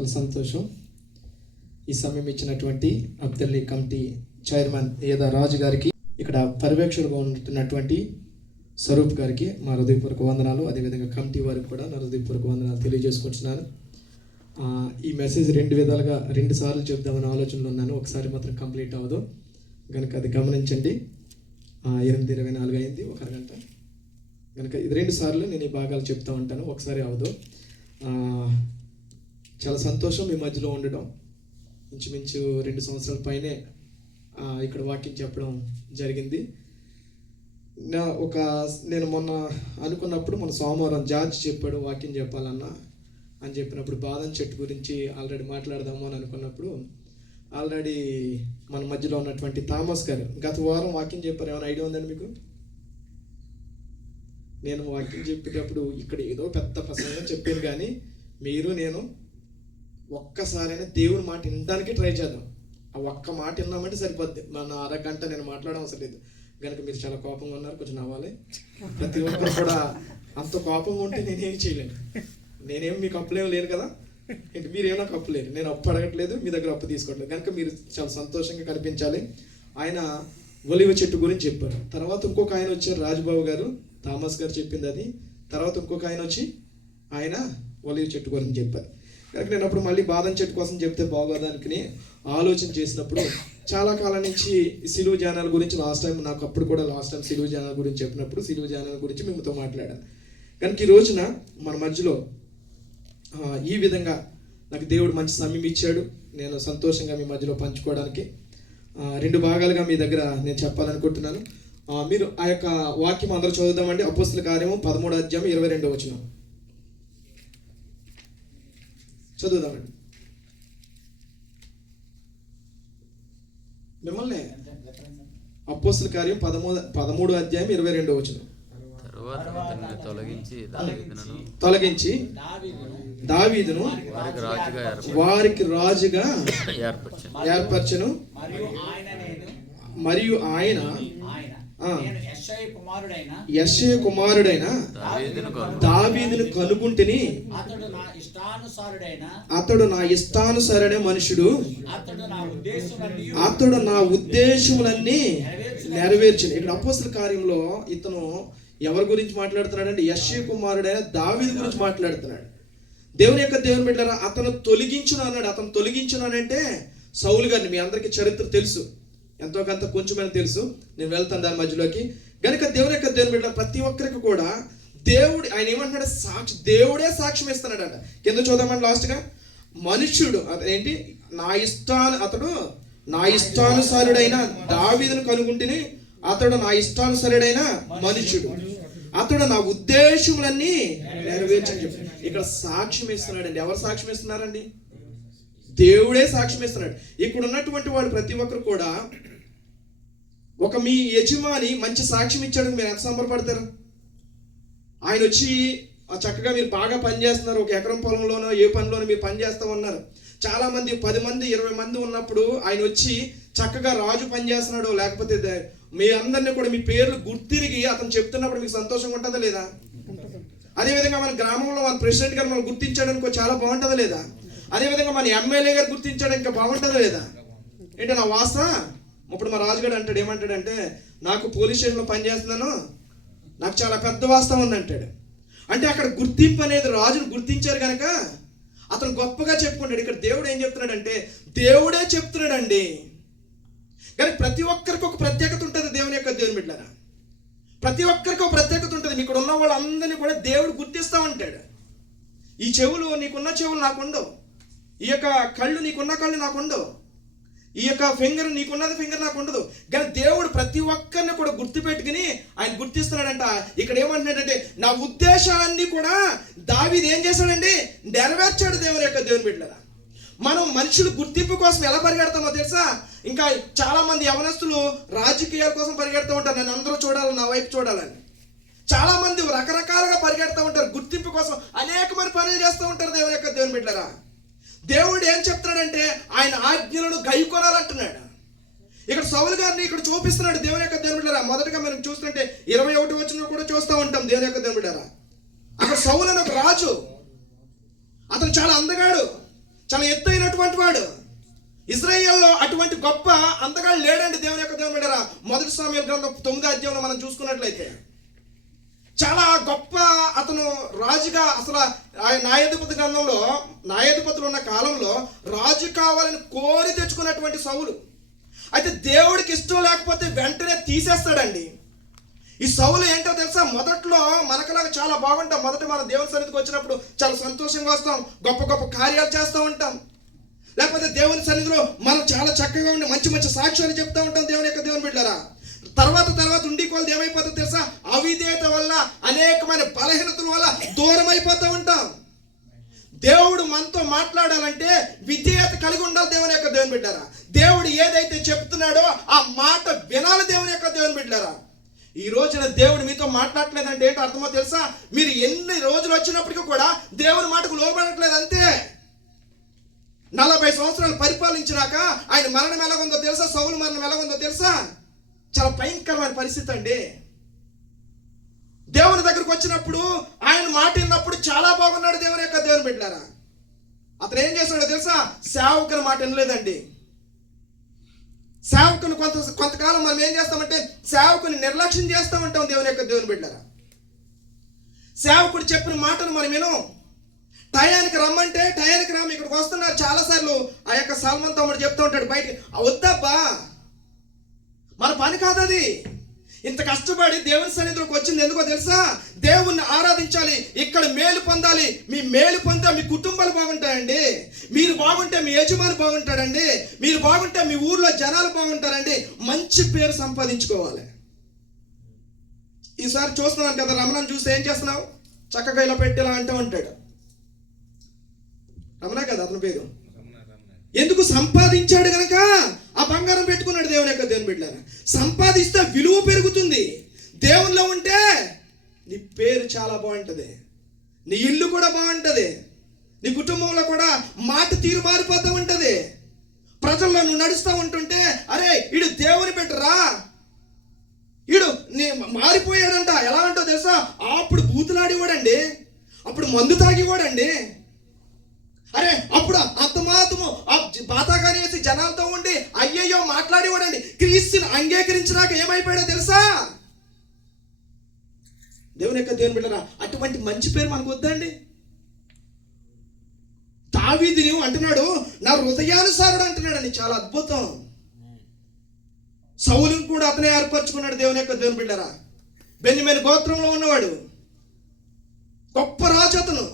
చాలా సంతోషం. ఈ సమయం ఇచ్చినటువంటి అబ్దుల్లీ కమిటీ చైర్మన్ ఏదా రాజు గారికి, ఇక్కడ పర్యవేక్షకులుగా ఉంటున్నటువంటి స్వరూప్ గారికి మా హృదయపూర్వక వందనాలు, అదేవిధంగా కమిటీ వారికి కూడా నా హృదయపూర్వక వందనాలు తెలియజేసుకుంటున్నాను. ఈ మెసేజ్ 2 విధాలుగా 2 సార్లు చెప్దామని ఆలోచనలో ఉన్నాను. ఒకసారి మాత్రం కంప్లీట్ అవ్వదు కనుక అది గమనించండి. 8:24 అయింది, 1 అరగంట కనుక ఇది 2 సార్లు నేను ఈ భాగాలు చెప్తూ ఉంటాను, ఒకసారి అవ్వదు. చాలా సంతోషం మీ మధ్యలో ఉండడం. ఇంచుమించు 2 సంవత్సరాల పైనే ఇక్కడ వాక్యం చెప్పడం జరిగింది. నేను మొన్న అనుకున్నప్పుడు మన సోమవారం జార్జ్ చెప్పాడు వాక్యం చెప్పాలన్నా అని చెప్పినప్పుడు బాదం చెట్టు గురించి ఆల్రెడీ మాట్లాడదాము అని అనుకున్నప్పుడు ఆల్రెడీ మన మధ్యలో ఉన్నటువంటి థామస్ గారు గత వారం వాక్యం చెప్పారు. ఏమైనా ఐడియా ఉందండి మీకు? నేను వాక్యం చెప్పేటప్పుడు ఇక్కడ ఏదో పెద్ద ప్రసంగం చెప్పాను, కానీ మీరు నేను ఒక్కసారైనా దేవుని మాట వినడానికి ట్రై చేద్దాం. ఆ ఒక్క మాట విన్నామంటే సరిపోద్ది, మన అరగంట నేను మాట్లాడడం అవసరం లేదు. కనుక మీరు చాలా కోపంగా ఉన్నారు, కొంచెం నవ్వాలి. ప్రతి ఒక్కరు కూడా అంత కోపంగా ఉంటే నేనేం చేయలేను. నేనేం మీకు అప్పులేం లేరు కదా, మీరేమో నాకు అప్పు లేరు, నేను అప్పు అడగట్లేదు, మీ దగ్గర అప్పు తీసుకోవట్లేదు. కనుక మీరు చాలా సంతోషంగా కనిపించాలి. ఆయన ఒలివ చెట్టు గురించి చెప్పారు. తర్వాత ఇంకొక ఆయన వచ్చారు, రాజుబాబు గారు, థామస్ గారు చెప్పింది అది. తర్వాత ఇంకొక ఆయన వచ్చి ఆయన ఒలివ చెట్టు గురించి చెప్పారు. కనుక నేను అప్పుడు మళ్ళీ బాదం చెట్టు కోసం చెప్తే బాగోదానికి ఆలోచన చేసినప్పుడు చాలా కాలం నుంచి సిలువ జానాల గురించి లాస్ట్ టైం సిలువ జానాల గురించి చెప్పినప్పుడు సిలువ జానాల గురించి మీతో మాట్లాడాను. కనుక ఈ రోజున మన మధ్యలో ఈ విధంగా నాకు దేవుడు మంచి సమయం ఇచ్చాడు. నేను సంతోషంగా మీ మధ్యలో పంచుకోవడానికి 2 భాగాలుగా మీ దగ్గర నేను చెప్పాలనుకుంటున్నాను. మీరు ఆ యొక్క వాక్యం అందరూ చదువుదామండి. అపోస్తల కార్యము 13:22 చదువుదామండి. మిమ్మల్ని అపోస్తల కార్యం 13:22 తొలగించి దావీదును వారికి రాజుగా ఏర్పరచెను. మరియు ఆయన యెషయా కుమారుడైన దావీదును కనుగొంటిని, అతడు నా ఇష్టానుసారుడైన మనుషుడు, అతడు నా ఉద్దేశములన్నీ నెరవేర్చను. ఇక్కడ అపోస్తల కార్యంలో ఇతను ఎవరి గురించి మాట్లాడుతున్నాడంటే యెషయా కుమారుడైన దావీదు గురించి మాట్లాడుతున్నాడు. దేవుని బిడ్డలారా, అతను తొలగించును అన్నాడు. అతను తొలగించును అంటే సౌలు గారిని, మీ అందరికీ చరిత్ర తెలుసు, ఎంతో కొంత కొంచెమైనా తెలుసు, నేను వెళ్తాను దాని మధ్యలోకి. కనుక దేవుని బిడ్డలారా, ప్రతి ఒక్కరికి కూడా దేవుడు ఆయన ఏమంటున్నాడు, దేవుడే సాక్ష్యం ఇస్తున్నాడట. కింద చూద్దామండి లాస్ట్గా, మనుష్యుడు అదేంటి అతడు నా ఇష్టానుసారుడైన దావీదును కనుగొంటిని, అతడు నా ఇష్టానుసారుడైన మనుష్యుడు, అతడు నా ఉద్దేశములన్నీ నెరవేర్చని చెప్పి ఇక్కడ సాక్ష్యం ఇస్తున్నాడండి. ఎవరు సాక్ష్యం ఇస్తున్నారండి? దేవుడే సాక్ష్యం ఇస్తున్నాడు. ఇక్కడ ఉన్నటువంటి వాళ్ళు ప్రతి ఒక్కరు కూడా మీ యజమాని మంచి సాక్ష్యం ఇచ్చాడు, మీరు ఎంత సంబరపడతారు? ఆయన వచ్చి చక్కగా మీరు బాగా పనిచేస్తున్నారు, 1 ఎకరం పొలంలోనో ఏ పనిలోనో మీరు పని చేస్తూ ఉన్నారు. చాలా మంది 10 మంది 20 మంది ఉన్నప్పుడు ఆయన వచ్చి చక్కగా రాజు పనిచేస్తున్నాడు, లేకపోతే మీ అందరినీ కూడా మీ పేర్లు గుర్తిరిగి అతను చెప్తున్నప్పుడు మీకు సంతోషంగా ఉంటుందా లేదా? అదేవిధంగా మన గ్రామంలో మన ప్రెసిడెంట్ గారు మనం గుర్తించాడనుకో చాలా బాగుంటుందా లేదా? అదేవిధంగా మన ఎమ్మెల్యే గారు గుర్తించాడు ఇంకా బాగుంటుందా లేదా? ఏంటో నా వాస్తా. ఇప్పుడు మా రాజుగారు అంటాడు, ఏమంటాడంటే, నాకు పోలీస్ స్టేషన్లో పనిచేస్తున్నాను, నాకు చాలా పెద్ద వాస్తా ఉంది అంటాడు. అంటే అక్కడ గుర్తింపు అనేది రాజును గుర్తించారు కనుక అతను గొప్పగా చెప్పుకుంటాడు. ఇక్కడ దేవుడు ఏం చెప్తున్నాడంటే, దేవుడే చెప్తున్నాడండి. కానీ ప్రతి ఒక్కరికి ఒక ప్రత్యేకత ఉంటుంది. దేవుని బిడ్డలారా, ప్రతి ఒక్కరికి ఒక ప్రత్యేకత ఉంటుంది. ఇక్కడ ఉన్న వాళ్ళందరినీ కూడా దేవుడు గుర్తిస్తూ ఉంటాడు. ఈ చెవులు నీకున్న చెవులు నాకుండవు, ఈ యొక్క కళ్ళు నీకున్న కళ్ళు నాకుండవు, ఈ యొక్క ఫింగర్ నీకున్నది ఫింగర్ నాకు ఉండదు. కానీ దేవుడు ప్రతి ఒక్కరిని కూడా గుర్తుపెట్టుకుని ఆయన గుర్తిస్తున్నాడంట. ఇక్కడ ఏమంటున్నాడంటే, నా ఉద్దేశాలన్నీ కూడా దావీదు ఏం చేశాడండి, నెరవేర్చాడు. దేవుని బిడ్డలారా, మనం మనుషులు గుర్తింపు కోసం ఎలా పరిగెడతామో తెలుసా? ఇంకా చాలా మంది యవనస్తులు రాజకీయాల కోసం పరిగెడుతూ ఉంటారు, నన్ను అందరూ చూడాలి, నా వైపు చూడాలని. చాలా మంది రకరకాలుగా పరిగెడుతూ ఉంటారు, గుర్తింపు కోసం అనేకమైన పనులు చేస్తూ ఉంటారు. దేవుని బిడ్డలారా, దేవుడు ఏం చెప్తున్నాడంటే ఆయన ఆజ్ఞలను గైకొనాలంటున్నాడు. ఇక్కడ సౌలు గారిని ఇక్కడ చూపిస్తున్నాడు దేవుని బిడ్డలారా. మొదటగా మనం చూస్తుంటే 21 వచనంలో కూడా చూస్తూ ఉంటాం. దేవుని బిడ్డలారా, అక్కడ సౌలు అని ఒక రాజు, అతను చాలా అందగాడు, చాలా ఎత్తైనటువంటి వాడు. ఇశ్రాయేల్లో అటువంటి గొప్ప అందగాడు లేడండి దేవుని యొక్క దేవుని బిడ్డలారా. మొదటి సమూయేలు గ్రంథం 9వ అధ్యాయంలో మనం చూసుకున్నట్లయితే చాలా గొప్ప అతను రాజుగా, అసలు న్యాయాధిపతి గ్రంథంలో న్యాయాధిపతులు ఉన్న కాలంలో రాజు కావాలని కోరి తెచ్చుకున్నటువంటి సౌలు. అయితే దేవుడికి ఇష్టం లేకపోతే వెంటనే తీసేస్తాడండి. ఈ సౌలు ఏంటో తెలుసా, మొదట్లో మనకలాగా చాలా బాగుంటాం. మొదట మనం దేవుని సన్నిధికి వచ్చినప్పుడు చాలా సంతోషంగా వస్తాం, గొప్ప గొప్ప కార్యాలు చేస్తూ ఉంటాం. లేకపోతే దేవుని సన్నిధిలో మనం చాలా చక్కగా ఉండి మంచి మంచి సాక్ష్యాలు చెప్తూ ఉంటాం దేవుని యొక్క దేవుని బిడ్డలారా. తర్వాత ఉండి కొలది ఏమైపోతుందో తెలుసా, అవిధేయత వల్ల, అనేకమైన బలహీనతల వల్ల దూరం అయిపోతూ ఉంటాం. దేవుడు మనతో మాట్లాడాలంటే విధేయత కలిగి ఉండాలి దేవుని యొక్క దేవుని బిడ్డలారా. దేవుడు ఏదైతే చెప్తున్నాడో ఆ మాట వినాలి దేవుని యొక్క దేవుని బిడ్డలారా. ఈ రోజున దేవుడు మీతో మాట్లాడట్లేదంటే ఏంటో అర్థమో తెలుసా, మీరు ఎన్ని రోజులు వచ్చినప్పటికీ కూడా దేవుని మాటకు లోబడట్లేదు అంతే. 40 సంవత్సరాలు పరిపాలించినాక ఆయన మరణం ఎలాగుందో తెలుసా, సౌలు మరణం ఎలాగుందో తెలుసా, చాలా భయంకరమైన పరిస్థితి అండి. దేవుని దగ్గరకు వచ్చినప్పుడు ఆయన మాట విన్నప్పుడు చాలా బాగున్నాడు దేవుని యొక్క దేవుని బిడ్డలారా. అతను ఏం చేశాడో తెలుసా, సేవకుని మాట వినలేదండి. సేవకుని కొంతకాలం మనం ఏం చేస్తామంటే సేవకుని నిర్లక్ష్యం చేస్తూ ఉంటాం దేవుని యొక్క దేవుని బిడ్డలారా. సేవకుడు చెప్పిన మాటను మనం వినం. టయానికి రమ్మంటే టయానికి రాము. ఇక్కడికి వస్తున్నారు చాలాసార్లు. ఆ యొక్క సల్మాన్ తమ్ముడు చెప్తూ ఉంటాడు బయటికి, వద్దబ్బా మన పని కాదు అది. ఇంత కష్టపడి దేవుని సన్నిధిలోకి వచ్చింది ఎందుకో తెలుసా, దేవుణ్ణి ఆరాధించాలి, ఇక్కడ మేలు పొందాలి. మీ మేలు పొందితే మీ కుటుంబాలు బాగుంటాయండి, మీరు బాగుంటే మీ యజమాని బాగుంటాడండి, మీరు బాగుంటే మీ ఊర్లో జనాలు బాగుంటారండి, మంచి పేరు సంపాదించుకోవాలి. ఈసారి చూస్తున్నాను కదా, రమణను చూస్తే ఏం చేస్తున్నావు, చక్కగా ఇలా పెట్టి ఇలా అంటూ ఉంటాడు. రమణ కదా అతని పేరు. ఎందుకు సంపాదించాడు గనక ఆ బంగారం పెట్టుకున్నాడు దేవుని యొక్క దేవుని బిడ్డలారా. సంపాదిస్తే విలువ పెరుగుతుంది. దేవునిలో ఉంటే నీ పేరు చాలా బాగుంటుంది, నీ ఇల్లు కూడా బాగుంటుంది, నీ కుటుంబంలో కూడా మాట తీరు మారిపోతూ ఉంటుంది. ప్రజల్లో నువ్వు నడుస్తూ ఉంటుంటే అరే వీడు దేవుని బిడ్డరా, వీడు మారిపోయాడంట. ఎలా అంటో తెలుసా, అప్పుడు బూతులాడేవాడండి, అప్పుడు మందు తాగేవాడండి, అరే అప్పుడు అంతమాత్రము బాతాగాని వేసి జనాలతో ఉండి అయ్యయ్యో మాట్లాడేవాడండి. క్రీస్తుని అంగీకరించినాక ఏమైపోయాడో తెలుసా దేవుని యొక్క దేవుని బిడ్డలారా. అటువంటి మంచి పేరు మనకు వద్దండి. దావీదుని అంటున్నాడు నా హృదయానుసారుడు అంటున్నాడని, చాలా అద్భుతం. సౌలుని కూడా అతనే ఏర్పరచుకున్నాడు దేవుని యొక్క దేవుని బిడ్డలారా. బెన్యామీను గోత్రంలో ఉన్నవాడు, గొప్ప రాజు అతను.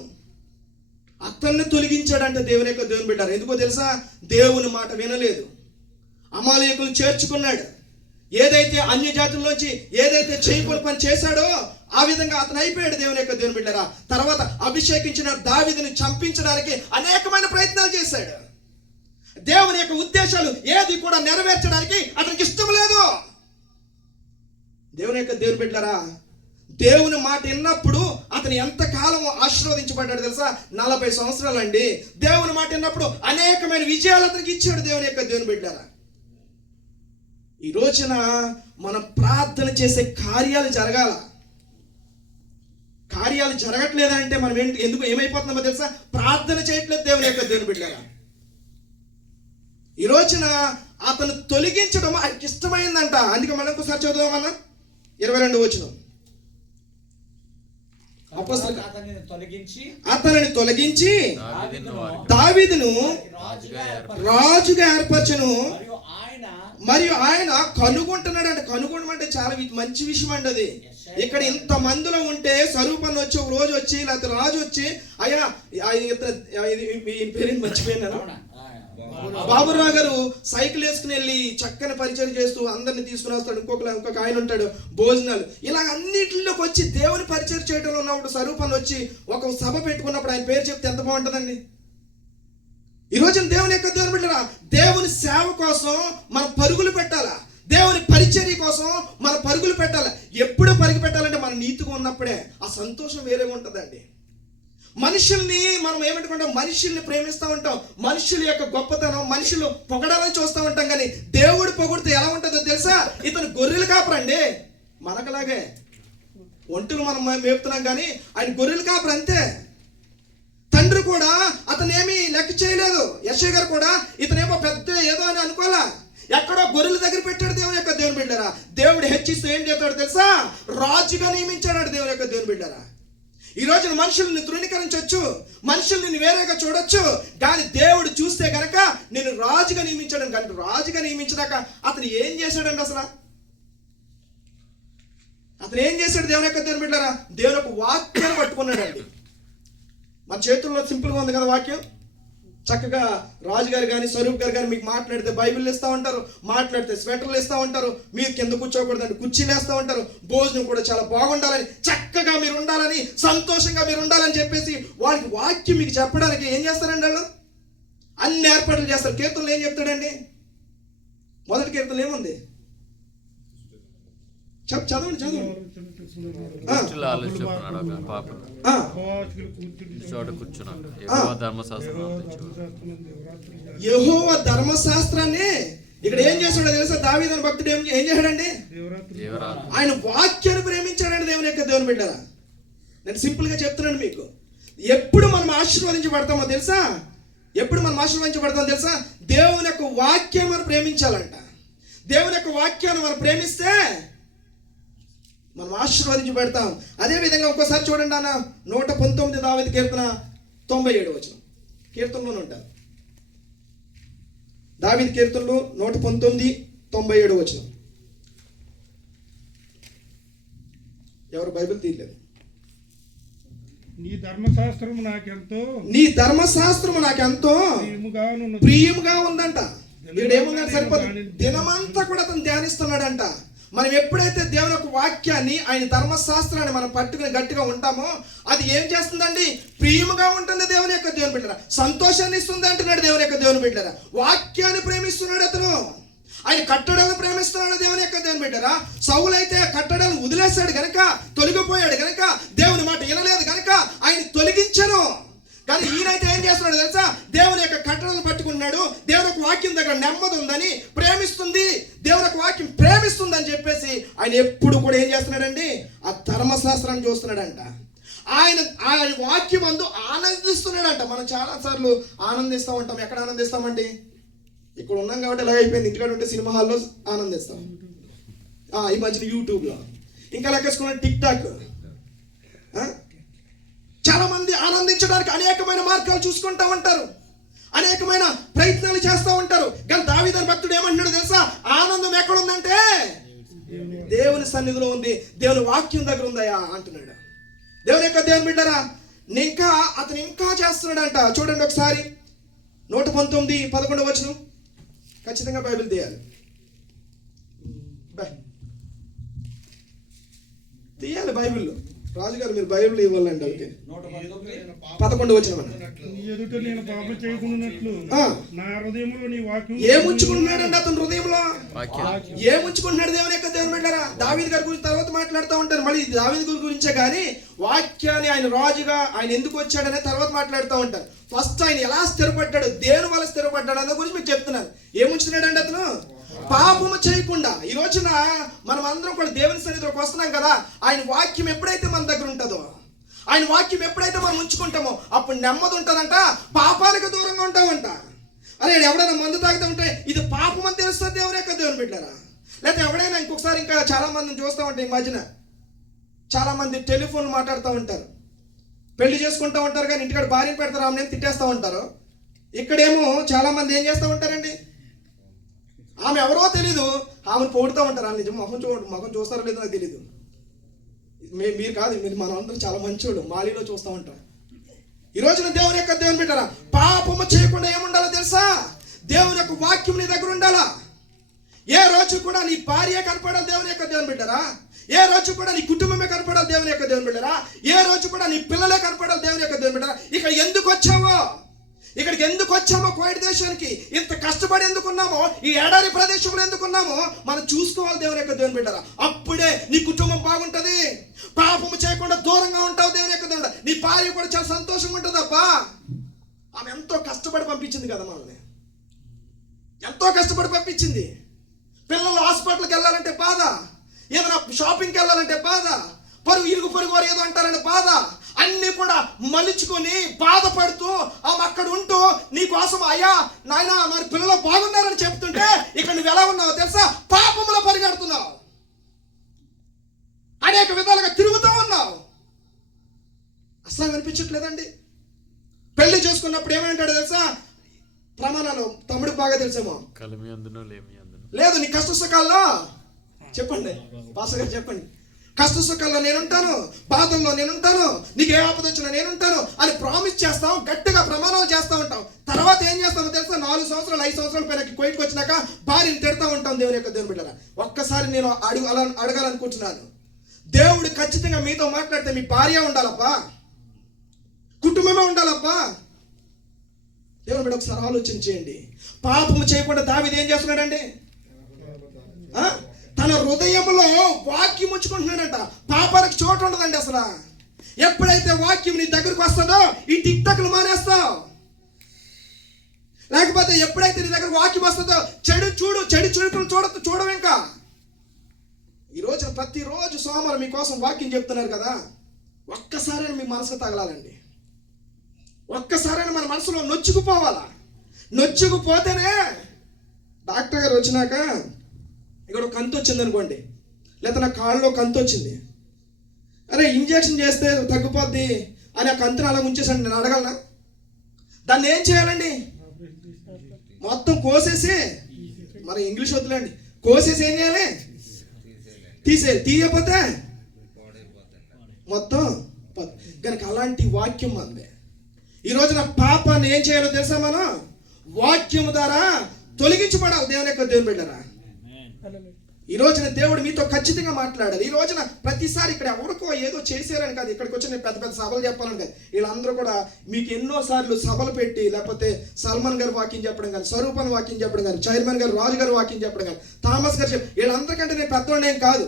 అతన్ని తొలగించాడంటే దేవుని యొక్క దేవుని బిడ్డారు. ఎందుకో తెలుసా, దేవుని మాట వినలేదు, అమాలేకులు చేర్చుకున్నాడు. ఏదైతే అన్య జాతుల్లోంచి ఏదైతే చేయకూడని పని చేశాడో ఆ విధంగా అతను అయిపోయాడు దేవుని యొక్క దేవుని బిడ్డారా. తర్వాత అభిషేకించిన దావీదుని చంపించడానికి అనేకమైన ప్రయత్నాలు చేశాడు. దేవుని యొక్క ఉద్దేశాలు ఏది కూడా నెరవేర్చడానికి అతనికి ఇష్టం లేదు. దేవుని యొక్క దేవుని బిడ్డారా, దేవుని మాట విన్నప్పుడు అతను ఎంతకాలం ఆశీర్వదించబడ్డాడు తెలుసా, 40 సంవత్సరాలు అండి. దేవుని మాట విన్నప్పుడు అనేకమైన విజయాలు అతనికి ఇచ్చాడు దేవుని యొక్క దేవుని బిడ్డలారా. ఈ రోజున మనం ప్రార్థన చేసే కార్యాలు జరగాల. కార్యాలు జరగట్లేదంటే మనం ఎందుకు ఏమైపోతున్నామో తెలుసా, ప్రార్థన చేయట్లేదు దేవుని యొక్క దేవుని బిడ్డలారా. ఈ రోజున అతను తొలగించడం ఆయనకి ఇష్టమైందంట. అందుకే మనం ఒకసారి చదువుదామన్నా 22వ వచనం. అతనిని తొలగించి దావీదును రాజుగా ఏర్పరచెను. మరియు ఆయన కనుగొంటున్నాడు అంటే, కనుగొనమంటే చాలా మంచి విషయం అండి అది. ఇక్కడ ఇంత మందిలో ఉంటే స్వరూపాన్ని వచ్చి ఒక రోజు వచ్చి లేకపోతే రాజు వచ్చి అయ్యా పేరు మర్చిపోయినాను, బాబురావు గారు సైకిల్ వేసుకుని వెళ్ళి చక్కని పరిచయం చేస్తూ అందరిని తీసుకుని వస్తాడు. ఇంకొక ఆయన ఉంటాడు భోజనాలు. ఇలా అన్నిటిలోకి వచ్చి దేవుని పరిచయం చేయడంలో ఉన్నప్పుడు స్వరూపాన్ని వచ్చి ఒక సభ పెట్టుకున్నప్పుడు ఆయన పేరు చెప్తే ఎంత బాగుంటుందండి. ఈ రోజున దేవుని యొక్క దేవుని బిడ్డలారా, దేవుని సేవ కోసం మనం పరుగులు పెట్టాలా, దేవుని పరిచర్య కోసం మనం పరుగులు పెట్టాలి. ఎప్పుడు పరుగు పెట్టాలంటే మన నీతిగా ఉన్నప్పుడే ఆ సంతోషం వేరే ఉంటుందండి. మనుషుల్ని మనం ఏమంటుకుంటాం, మనుషుల్ని ప్రేమిస్తూ ఉంటాం, మనుషుల యొక్క గొప్పతనం మనుషులు పొగడాలని చూస్తూ ఉంటాం. కానీ దేవుడు పొగిడితే ఎలా ఉంటుందో తెలుసా, ఇతను గొర్రెలు కాపరండి, మనకలాగే ఒంటులు మనం మేపుతున్నాం కానీ ఆయన గొర్రెలు కాపరు అంతే. తండ్రి కూడా అతనేమి లెక్క చేయలేదు. యెషయా గారు కూడా ఇతనేమో పెద్ద ఏదో అని అనుకోలే. ఎక్కడో గొర్రెల దగ్గర పెట్టాడు దేవుని యొక్క దేవుని బిడ్డారా. దేవుడు హెచ్చిస్తూ ఏం చేస్తాడు తెలుసా? రాజుగా నియమించాడు దేవుని యొక్క దేవుని బిడ్డారా. ఈ రోజున మనుషుల్ని తృణీకరించవచ్చు, మనుషుల్ని వేరేగా చూడొచ్చు, కానీ దేవుడు చూస్తే కనుక నేను రాజుగా నియమించాడు. కానీ రాజుగా నియమించినాక అతను ఏం చేశాడండి? అతను ఏం చేశాడు? దేవుని యొక్క దేవుని బిడ్డారా, దేవుని యొక్క వాక్యాన్ని పట్టుకున్నాడండి. మన చేతుల్లో సింపుల్గా ఉంది కదా వాక్యం. చక్కగా రాజుగారు కానీ స్వరూప్ గారు కానీ మీకు మాట్లాడితే బైబిల్ ఇస్తూ ఉంటారు, మాట్లాడితే స్వెటర్లు ఇస్తూ ఉంటారు, మీరు కింద కూర్చోకూడదని కుర్చీలు వేస్తూ ఉంటారు, భోజనం కూడా చాలా బాగుండాలని, చక్కగా మీరు ఉండాలని, సంతోషంగా మీరు ఉండాలని చెప్పేసి వాళ్ళకి వాక్యం మీకు చెప్పడానికి ఏం చేస్తారండి? వాళ్ళు అన్ని ఏర్పాట్లు చేస్తారు. కీర్తనలు ఏం చెప్తాడండి? మొదటి కీర్తనలు ఏముంది? చదవండి యెహోవా ధర్మశాస్త్రాన్ని ఇక్కడ ఏం చేశాడో తెలుసా? దావీదు భక్తుడు ఏం చేశాడండి? ఆయన వాక్యాన్ని ప్రేమించాడండి దేవుని యొక్క దేవుని బిడ్డరా. నేను సింపుల్ గా చెప్తున్నాను మీకు. ఎప్పుడు మనం ఆశీర్వదించబడతామో తెలుసా? ఎప్పుడు మనం ఆశీర్వదించబడతామో తెలుసా? దేవుని యొక్క వాక్యాన్ని మనం ప్రేమించాలంట. దేవుని యొక్క వాక్యాన్ని మనం ప్రేమిస్తే మనం ఆశీర్వదించబడతాం. అదే విధంగా ఇంకోసారి చూడండి అన్న, 119 దావీదు కీర్తన 97 వచనం. కీర్తనలోనే ఉంటారు. దావీదు కీర్తనలు 119, 97 వచనం. ఎవరు బైబిల్ తీయలేదు? నీ ధర్మశాస్త్రము నాకెంతో ప్రియముగా ఉందంట. ఇక్కడ ఏముందంటే సరిపోదు, దినమంతా కూడా అతను ధ్యానిస్తున్నాడంట. మనం ఎప్పుడైతే దేవుని యొక్క వాక్యాన్ని, ఆయన ధర్మశాస్త్రాన్ని మనం పట్టుకుని గట్టిగా ఉంటామో అది ఏం చేస్తుందండి? ప్రియముగా ఉంటుంది దేవుని యొక్క దేవుని బిడ్డరా. సంతోషాన్ని ఇస్తుంది అంటున్నాడు దేవుని యొక్క దేవుని బిడ్డరా. వాక్యాన్ని ప్రేమిస్తున్నాడు అతను. ఆయన కట్టడాలను ప్రేమిస్తున్నాడు దేవుని యొక్క దేవుని బిడ్డరా. సౌలైతే కట్టడాలను వదిలేశాడు గనక, తొలగిపోయాడు గనక, దేవుని మాట వినలేదు గనక ఆయన తొలగించను. కానీ ఈయనైతే ఏం చేస్తున్నాడు తెలుసా? దేవుని యొక్క కట్టడలు పట్టుకున్నాడు. దేవుని యొక్క వాక్యం దగ్గర నెమ్మది ఉందని, ప్రేమిస్తుంది, దేవుని యొక్క వాక్యం ప్రేమిస్తుందని చెప్పేసి ఆయన ఎప్పుడు కూడా ఏం చేస్తున్నాడండి? ఆ ధర్మశాస్త్రాన్ని చూస్తున్నాడంట. ఆయన వాక్యం అందు ఆనందిస్తున్నాడంట. మనం చాలా సార్లు ఆనందిస్తూ ఉంటాం. ఎక్కడ ఆనందిస్తామండి? ఇక్కడ ఉన్నాం కాబట్టి ఎలా అయిపోయింది. ఇంటికాడ ఉంటే సినిమా హాల్లో ఆనందిస్తాం, ఈ మధ్యన యూట్యూబ్లో, ఇంకా లెక్కేసుకున్న టిక్ టాక్. చాలా మంది ఆనందించడానికి అనేకమైన మార్గాలు చూసుకుంటూ ఉంటారు, అనేకమైన ప్రయత్నాలు చేస్తూ ఉంటారు. కానీ దావీదు భక్తుడు ఏమంటున్నాడు తెలుసా? ఆనందం ఎక్కడ ఉందంటే దేవుని సన్నిధిలో ఉంది, దేవుని వాక్యం దగ్గర ఉందయా అంటున్నాడు. దేవుని యొక్క దేవుని బిడ్డరా, అతను ఇంకా చేస్తున్నాడంట. చూడండి ఒకసారి 119, 11 వచనం. ఖచ్చితంగా బైబిల్ తీయాలి, బైబిల్లో. రాజుగారు మీరు బైబిల్ ఇవ్వాలండి. వాళ్ళకి 11 వచనం. ఏముంచుకుంటున్నాడండి అతను హృదయంలో? ఏముంచుకుంటున్నాడు దేవుని యొక్క దేవుని బిడ్డరా? దావీదు గారి గురించి తర్వాత మాట్లాడుతూ ఉంటారు. మళ్ళీ దావీదు గురించే కానీ వాక్యాన్ని, ఆయన రాజుగా ఆయన ఎందుకు వచ్చాడనే తర్వాత మాట్లాడుతూ ఉంటారు. ఫస్ట్ ఆయన ఎలా స్థిరపడ్డాడు, దేని వల్ల స్థిరపడ్డాడు అన్న గురించి మీకు చెప్తున్నాను. ఏముంచుతున్నాడండి అతను? పాపము చేయకుండా. ఈ రోజున మనం అందరం కూడా దేవుని సన్నిధిలోకి వస్తున్నాం కదా, ఆయన వాక్యం ఎప్పుడైతే మన దగ్గర ఉంటుందో, ఆయన వాక్యం ఎప్పుడైతే మనం ఉంచుకుంటామో అప్పుడు నెమ్మది ఉంటుందంట, పాపానికి దూరంగా ఉంటామంట. అరే ఎవడైనా మందు తాగుతూ ఉంటే ఇది పాపం అని తెలుస్తుంది దేవుని యొక్క దేవుని బిడ్డరా. లేకపోతే ఎవడైనా ఇంకొకసారి ఇంకా చాలా మందిని చూస్తూ ఉంటే ఈ మధ్యన చాలా మంది టెలిఫోన్ మాట్లాడుతూ ఉంటారు, పెళ్లి చేసుకుంటూ ఉంటారు, కానీ ఇంటికాడ భార్యను పెడతారు, ఆమెను తిట్టేస్తూ ఉంటారు. ఇక్కడేమో చాలా మంది ఏం చేస్తూ ఉంటారండి? ఆమె ఎవరో తెలీదు, ఆమెను పొగుడుతూ ఉంటారు. ఆమె నిజం ముఖం చూస్తారో లేదో నాకు తెలీదు. మీరు కాదు, మీరు మన అందరూ చాలా మంచోడు, మాలీలో చూస్తూ ఉంటారు. ఈ రోజున దేవుని యొక్క దేవుని బిడ్డరా, పాపము చేయకుండా ఏముండాలో తెలుసా? దేవుని యొక్క వాక్యం నీ దగ్గర ఉండాలా. ఏ రోజు కూడా నీ భార్య కనపడాలి దేవుని యొక్క దేవుని బిడ్డరా. ఏ రోజు కూడా నీ కుటుంబమే కనపడాలి దేవుని యొక్క దేవుని బిడ్డరా. ఏ రోజు కూడా నీ పిల్లలే కనపడాలి దేవుని యొక్క దేవుని బిడ్డరా. ఇక్కడ ఎందుకు వచ్చావో, ఇక్కడికి ఎందుకు వచ్చామో, కోవిడ్ దేశానికి ఇంత కష్టపడి ఎందుకున్నామో, ఈ ఏడాది ప్రదేశంలో ఎందుకున్నామో మనం చూసుకోవాలి దేవుని యొక్క దేవుని బిడ్డరా. అప్పుడే నీ కుటుంబం బాగుంటది, పాపము చేయకుండా దూరంగా ఉంటావు దేవుని యొక్క దేవుడు. నీ భార్య కూడా చాలా సంతోషంగా ఉంటుంది. అబ్బా ఆమె ఎంతో కష్టపడి పంపించింది కదా మనల్ని, ఎంతో కష్టపడి పంపించింది. పిల్లలు హాస్పిటల్కి వెళ్ళాలంటే బాధ, ఏదైనా షాపింగ్కి వెళ్ళాలంటే బాధ, ఇరుగు పొరుగు వారు ఏదో అంటారంటే బాధ. అన్ని కూడా మలుచుకొని బాధపడుతూ అక్కడ ఉంటూ నీ కోసం అయ్యా నాయన మరి పిల్లలు బాగున్నారని చెప్తుంటే ఇక్కడ నువ్వు ఎలా ఉన్నావు తెలుసా? పాపంలో పరిగెడుతున్నావు, అనేక విధాలుగా తిరుగుతూ ఉన్నావు. అసలు వినిపించట్లేదండి. పెళ్లి చేసుకున్నప్పుడు ఏమంటాడు తెలుసా? ప్రమాణాలు తమ్ముడికి బాగా తెలుసేమో, లేదు నీ కష్ట సుఖాల్లో చెప్పండి, పాస్టర్ గారు చెప్పండి, కష్ట సుఖాల్లో నేనుంటాను, బాధల్లో నేనుంటాను, నీకు ఏ ఆపద వచ్చినా నేనుంటాను అని ప్రామిస్ చేస్తాం, గట్టిగా ప్రమాణాలు చేస్తూ ఉంటాం. తర్వాత ఏం చేస్తామో తెలుసా? 4 సంవత్సరాలు 5 సంవత్సరాల పైన కోయిట్కి వచ్చినాక భార్యని తిడతా ఉంటాం. దేవుని బిడ్డరా, ఒక్కసారి నేను అడగాలనుకుంటున్నాను, దేవుడు ఖచ్చితంగా మీతో మాట్లాడితే మీ భార్య ఉండాలప్పా, కుటుంబమే ఉండాలప్పా. దేవుని బిడ్డ ఒకసారి ఆలోచన చేయండి. పాపము చేయకుండా దావీదు ఏం చేస్తున్నాడండి? తన హృదయంలో వాక్యం ఉంచుకుంటున్నాడంట. పాపానికి చోటు ఉండదండి అసలు. ఎప్పుడైతే వాక్యం నీ దగ్గరకు వస్తుందో ఈ టిక్ టాక్లు మానేస్తావు. లేకపోతే ఎప్పుడైతే నీ దగ్గర వాక్యం వస్తుందో చెడు చూడుకులు చూడవు. ఇంకా ఈరోజు ప్రతిరోజు సోమవారం మీకోసం వాక్యం చెప్తున్నారు కదా, ఒక్కసారైనా మీ మనసుకు తగలాలండి. ఒక్కసారైనా మన మనసులో నొచ్చుకుపోవాలా. నొచ్చుకుపోతేనే డాక్టర్ గారు వచ్చినాక ఇక్కడ ఒక కంతు వచ్చింది అనుకోండి, లేకపోతే నా కాళ్ళలో కంతు వచ్చింది, అరే ఇంజక్షన్ చేస్తే తగ్గిపోద్ది అని ఆ కంతుని అలా ఉంచేసండి, నేను అడగలనా? దాన్ని ఏం చేయాలండి? మొత్తం కోసేసి, మన ఇంగ్లీష్ వద్దులేండి, కోసేసి ఏం చేయాలి? తీయకపోతే మొత్తం. కనుక అలాంటి వాక్యం అందే. ఈ రోజున పాపాన్ని ఏం చేయాలో తెలుసా? మనం వాక్యం ద్వారా తొలగించబడాలి. దేవుని బిడ్డరా, ఈ రోజున దేవుడు మీతో ఖచ్చితంగా మాట్లాడాలి. ఈ రోజున ప్రతిసారి ఇక్కడ ఎవరికో ఏదో చేశారని కాదు, ఇక్కడికి వచ్చి నేను పెద్ద సభలు చెప్పాలని కాదు. వీళ్ళందరూ కూడా మీకు ఎన్నోసార్లు సభలు పెట్టి, లేకపోతే సల్మాన్ గారు వాక్యం చెప్పడం కానీ, స్వరూపన్ వాక్యం చెప్పడం కానీ, చైర్మన్ గారు రాజు గారు వాక్యం చెప్పడం కానీ, థామస్ గారు వీళ్ళందరికంటే నేను పెద్దవాడిని ఏం కాదు.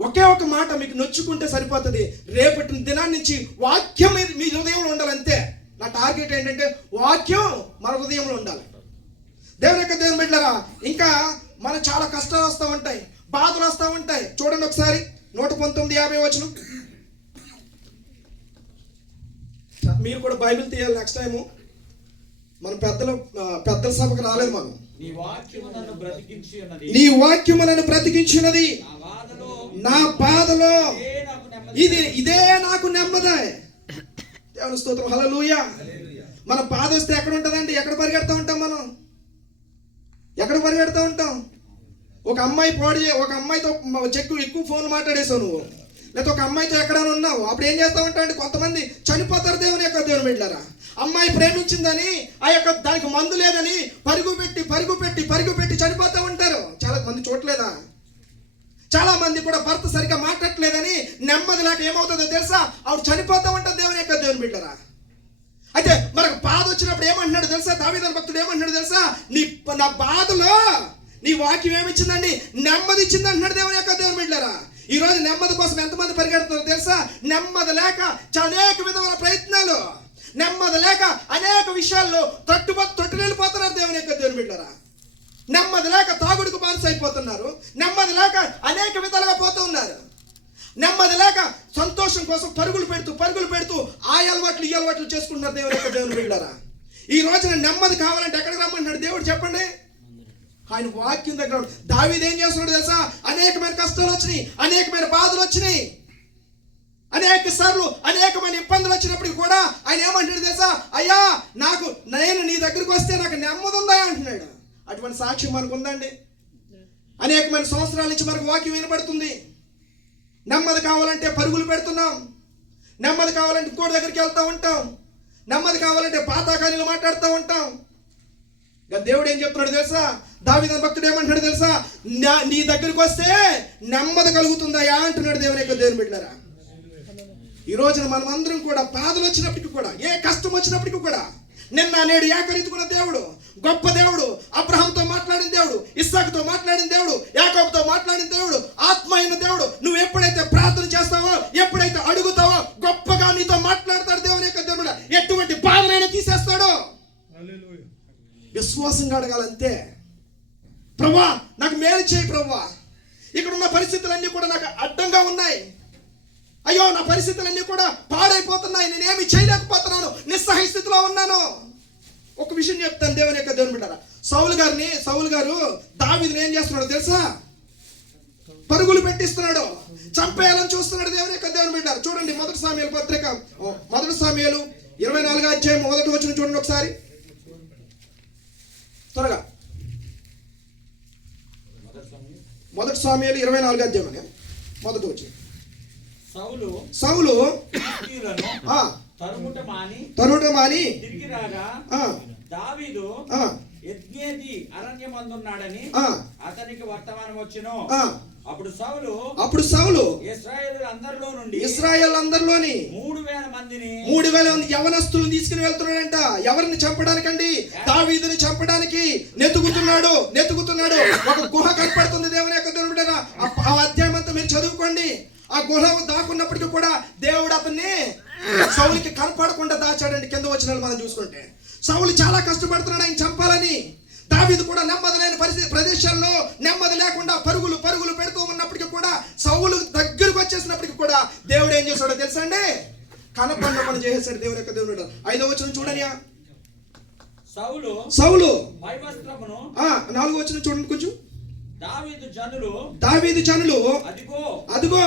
ఒకే ఒక మాట మీకు నొచ్చుకుంటే సరిపోతుంది. రేపటి దినాన్ని నుంచి వాక్యం మీ హృదయంలో ఉండాలంతే. నా టార్గెట్ ఏంటంటే వాక్యం మన హృదయంలో ఉండాలి. దేవుని బిడ్డలారా, ఇంకా మన చాలా కష్టాలు వస్తూ ఉంటాయి, బాధలు వస్తూ ఉంటాయి. చూడండి ఒకసారి 119:50 వచనం. మీరు కూడా బైబిల్ తీయాలి నెక్స్ట్ టైము. మన పెద్దల సభకు రాలేదు మనం. నీ వాక్యము నన్ను బ్రతికించినది, నా బాధలో ఇదే నాకు నెమ్మది. దేవుని స్తోత్రం, హల్లెలూయా. మన బాధ వస్తే ఎక్కడ ఉంటుందండి? ఎక్కడ పరిగెడతా ఉంటాం మనం? ఎక్కడ పరిగెడతా ఉంటాం? ఒక అమ్మాయితో ఎక్కువ ఫోన్ మాట్లాడేసావు నువ్వు, లేకపోతే ఒక అమ్మాయితో ఎక్కడైనా ఉన్నావు, అప్పుడు ఏం చేస్తా ఉంటావు అంటే కొంతమంది చనిపోతారు. దేవుని బిడ్డలారా, అమ్మాయి ప్రేమించిందని దానికి మందు లేదని పరుగు పెట్టి చనిపోతూ ఉంటారు. చాలా మంది చూడలేదా? చాలా మంది కూడా భర్త సరిగ్గా మాట్లాడలేదని నెమ్మది లేక ఏమవుతుందో తెలుసా? ఆవిడ చనిపోతూ ఉంటుంది. దేవుని బిడ్డరా, అయితే మనకు బాధ వచ్చినప్పుడు ఏమంటున్నాడు తెలుసా? దావీదు భక్తుడు ఏమంటున్నాడు తెలుసా? నా బాధలో నీ వాక్యం ఏమిచ్చిందండి? నెమ్మది ఇచ్చింది అంటున్నాడు దేవుని బిడ్డలారా. ఈ రోజు నెమ్మది కోసం ఎంతమంది పరిగెడుతున్నారో తెలుసా? నెమ్మది లేక అనేక విధమైన ప్రయత్నాలు, నెమ్మది లేక అనేక విషయాల్లో తొట్టుకెళ్ళిపోతున్నారు. దేవుని బిడ్డలారా, నెమ్మది లేక తాగుడుకు బానిస అయిపోతున్నారు. నెమ్మది లేక అనేక విధాలుగా పోతూ ఉన్నారు. నెమ్మది లేక సంతోషం కోసం పరుగులు పెడుతూ ఆ అలవాట్లు ఈ అలవాట్లు చేసుకుంటున్నారు. దేవుని బిడ్డలారా, ఈ రోజున నెమ్మది కావాలంటే ఎక్కడికి రమ్మంటున్నాడు దేవుడు చెప్పండి? ఆయన వాక్యం దగ్గర. దావీదు ఏం చేస్తున్నాడు తెలుసా? అనేకమైన కష్టాలు వచ్చినాయి, అనేకమైన బాధలు వచ్చినాయి, అనేక సార్లు అనేకమైన ఇబ్బందులు వచ్చినప్పటికీ కూడా ఆయన ఏమంటాడు తెలుసా? అయ్యా నేను నీ దగ్గరికి వస్తే నాకు నెమ్మది ఉందా అంటున్నాడు. అటువంటి సాక్ష్యం మనకు ఉందండి. అనేకమైన సంవత్సరాల నుంచి మనకు వాక్యం వినపడుతుంది. నెమ్మది కావాలంటే పరుగులు పెడుతున్నాం, నెమ్మది కావాలంటే ఇంకోటి దగ్గరికి వెళ్తూ ఉంటాం, నెమ్మది కావాలంటే పాతాకానిలో మాట్లాడుతూ ఉంటాం. దేవుడు ఏం చెప్తున్నాడు తెలుసా? దావీదు భక్తుడు ఏమంటాడు తెలుసా? నీ దగ్గరికి వస్తే నెమ్మది కలుగుతుందయా అంటున్నాడు. దేవుని బిడ్డలారా, ఈ రోజున మనం అందరం కూడా బాధలు వచ్చినప్పటికీ కూడా, ఏ కష్టం వచ్చినప్పటికీ కూడా, నిన్న నేడు ఏకరీతికున్న దేవుడు, గొప్ప దేవుడు, అబ్రహాంతో మాట్లాడిన దేవుడు, ఇస్సాకుతో మాట్లాడిన దేవుడు, యాకోబుతో మాట్లాడిన దేవుడు, ఆత్మ అయిన దేవుడు. నువ్వు ఎప్పుడైతే ప్రార్థన చేస్తావో, ఎప్పుడైతే అడుగుతావో, గొప్పగా నీతో మాట్లాడతాడు. దేవుని దేవుడు ఎటువంటి బాధనైనా తీసేస్తాడు. విశ్వాసంగా అడగాలంతే. ప్రభువా నాకు మేలు చేయి ప్రభువా, ఇక్కడ ఉన్న పరిస్థితులన్నీ కూడా నాకు అడ్డంగా ఉన్నాయి, అయ్యో నా పరిస్థితులన్నీ కూడా పాడైపోతున్నాయి, నేనేమి చేయలేకపోతున్నాను, నిస్సహాయ స్థితిలో ఉన్నాను. ఒక విషయం చెప్తాను దేవుని యొక్క దేవుని బిడ్డలారా. సౌలు గారు దావీదుని ఏం చేస్తున్నాడు తెలుసా? పరుగులు పెట్టిస్తున్నాడు, చంపేయాలని చూస్తున్నాడు దేవుని యొక్క దేవుని బిడ్డలారా. చూడండి మొదటి సామ్యుయేలు పత్రిక, మొదటి సామ్యుయేలు 24వ అధ్యాయం 1వ వచనం చూడండి ఒకసారి త్వరగా. మొదటి సామ్యుయేలు 24వ అధ్యాయం అని మొదటి వచనం. సౌలు తరుముట మాని తిరిగి రాగా దావీదు ఎద్నేది అరణ్యమందున్నాడని అతనికి వర్తమానం వచ్చెను. అప్పుడు సౌలు ఇశ్రాయేలు అందరిలోని 3,000 మంది యవనస్తులను తీసుకుని వెళ్తున్నాడంట. ఎవరిని చంపడానికండి? దావీదుని చంపడానికి నెతుకుతున్నాడు. ఒక గుహ కనపడుతుంది దేవుని యొక్క దేవుని బిడ్డలారా. ఆ అధ్యాయం అంతా మీరు చదువుకోండి. ఆ గుహ దాక్కున్నప్పటికీ కూడా దేవుడు అతన్ని సౌలుకి కనపడకుండా దాచాడండి. కింద వచ్చిన మనం చూసుకుంటే సౌలు చాలా కష్టపడుతున్నాడు ఆయన చంపాలని. దావీదు కూడా నెమ్మది లేని ప్రదేశాల్లో నెమ్మది లేకుండా పరుగులు పెడుతూ ఉన్నప్పటికీ కూడా సౌలు దగ్గరకు వచ్చేసినప్పటికీ కూడా దేవుడు ఏం చేశాడో తెలుసా అండి? కనపడిన పని చేసేసాడు దేవుని యొక్క దేవుడు. 5వ వచనం చూడని. సౌలు 4వ వచనం చూడండి కొంచెం. దావీదు జనులు అదిగో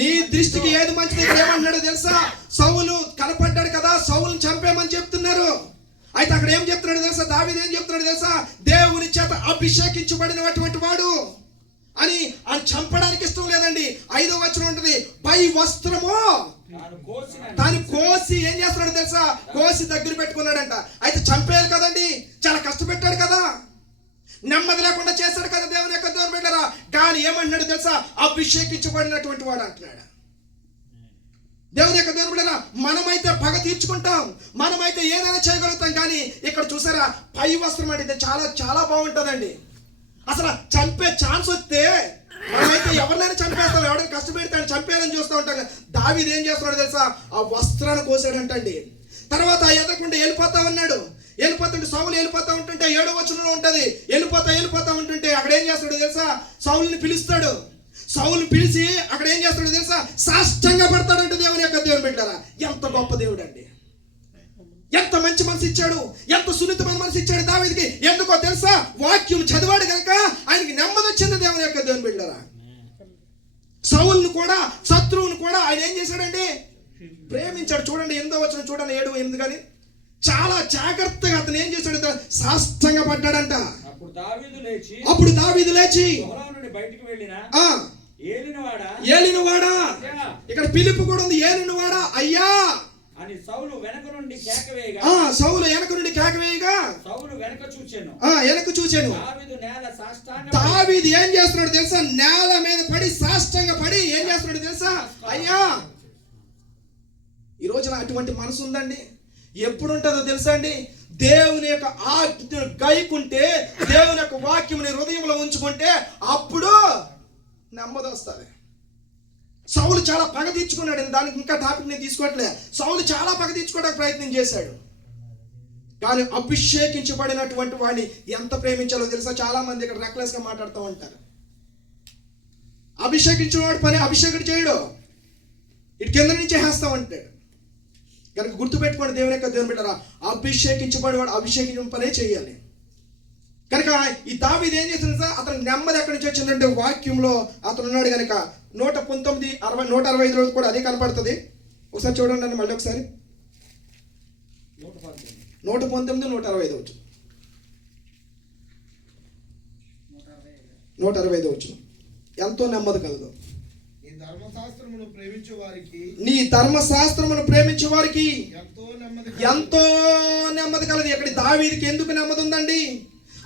నీ దృష్టికి ఏది మంచిది ఏమన్నాడో తెలుసా? సౌలు కనపడ్డాడు కదా, సౌలుని చంపేమని చెప్తున్నారు. అయితే అక్కడ ఏం చెప్తున్నాడు తెలుసా? దావీదు ఏం చెప్తున్నాడు తెలుసా? దేవుని చేత అభిషేకించబడినటువంటి వాడు అని ఆయన చంపడానికి ఇష్టం లేదండి. 5వ వచనం ఉంటుంది, పై వస్త్రము దాన్ని కోసి ఏం చేస్తున్నాడు తెలుసా? కోసి దగ్గర పెట్టుకున్నాడంట. అయితే చంపేయాలి కదండి, చాలా కష్టపెట్టాడు కదా, నెమ్మది లేకుండా చేశాడు కదా దేవుని యొక్క దేవుని బిడ్డలారా. కానీ ఏమన్నాడు తెలుసా? అభిషేకించబడినటువంటి వాడు అంటున్నాడు దేవుని యొక్క దేవుని బిడ్డలారా. మనమైతే పగ తీర్చుకుంటాం, మనమైతే ఏదైనా చేయగలుగుతాం. కానీ ఇక్కడ చూసారా, పై వస్త్రం అంటే చాలా చాలా బాగుంటుందండి. అసలు చంపే ఛాన్స్ వస్తే మనమైతే ఎవరినైనా చంపేస్తాం, ఎవరైనా కష్టపెడతాడు చంపేయాలని చూస్తూ ఉంటాం. దావీదు ఏం చేస్తున్నాడు తెలుసా? ఆ వస్త్రాన్ని కోసాడంటండి. తర్వాత ఎదగకుండా వెళ్ళిపోతుంటే సౌలు వెళ్ళిపోతా ఉంటుంటే 7వ వచనంలో ఉంటది, వెళ్ళిపోతా ఉంటుంటే అక్కడ ఏం చేస్తాడు తెలుసా? సౌలుని పిలుస్తాడు. సౌలుని పిలిచి అక్కడ ఏం చేస్తాడు తెలుసా? సాష్టంగా పడతాడంటే దేవుని యొక్క దేవుని బిడ్డలారా. ఎంత గొప్ప దేవుడు అండి, ఎంత మంచి మనసు ఇచ్చాడు, ఎంత సున్నితమైన మనసు ఇచ్చాడు దావీదుకి. ఎందుకో తెలుసా? వాక్యం చదివాడు కనుక ఆయనకి నెమ్మది వచ్చింది దేవుని యొక్క దేవుని బిడ్డలారా. సౌలును కూడా శత్రువును కూడా ఆయన ఏం చేశాడండి? ప్రేమించాడు. చూడండి 8వ వచనం చూడండి, 7, 8 కానీ చాలా జాగ్రత్తగా అతను ఏం చేశాడు? సాష్టంగా పడ్డాడంట. అప్పుడు దావీదు లేచి ఏలినవాడా, ఇక్కడ పిలుపు కూడా ఉంది, ఏలినవాడా అయ్యా అని సౌలు వెనక నుండి కేకవేయగా వెనక చూచాను. దావీదు ఏం చేస్తున్నాడు తెలుసా? నేల మీద పడి సాష్టంగా పడి ఏం చేస్తున్నాడు తెలుసా? అయ్యా. ఈ రోజున అటువంటి మనసు ఉందండి. ఎప్పుడు ఉంటుందో తెలుసా అండి? దేవుని యొక్క ఆజ్ఞను గైకుంటే, దేవుని యొక్క వాక్యముని హృదయంలో ఉంచుకుంటే అప్పుడు నెమ్మది వస్తుంది. సౌలు చాలా పగ తీర్చుకున్నాడు. దానికి ఇంకా టాపిక్ నేను తీసుకోవట్లే. సౌలు చాలా పగ తీర్చుకోవడానికి ప్రయత్నం చేశాడు. కానీ అభిషేకించబడినటువంటి వాడిని ఎంత ప్రేమించాలో తెలుసా? చాలా మంది ఇక్కడ రెక్లెస్ గా మాట్లాడుతూ ఉంటారు. అభిషేకించిన వాడు పని అభిషేకుడు చేయడు, ఇటు కింద నుంచి వేస్తా ఉంటాడు. కనుక గుర్తుపెట్టుకోండి దేవుని యొక్క దేవుని బిడ్డలారా, అభిషేకించబడేవాడు అభిషేకించిన పనే చేయాలి. కనుక ఈ దావీదు ఏం చేసింది? అతను నెమ్మది ఎక్కడి నుంచి వచ్చిందంటే వాక్యంలో అతను ఉన్నాడు కనుక. 119, 165 రోజు కూడా అదే కనపడుతుంది. ఒకసారి చూడండి మళ్ళీ ఒకసారి. 119, 165 వచ్చు. 165 వచ్చు. ఎంతో నెమ్మది కలదు. నీ ధర్మశాస్త్రమును ప్రేమించే వారికి ఎంతో నెమ్మది కలదు. ఇక్కడ దావీదుకి ఎందుకు నెమ్మది ఉందండి?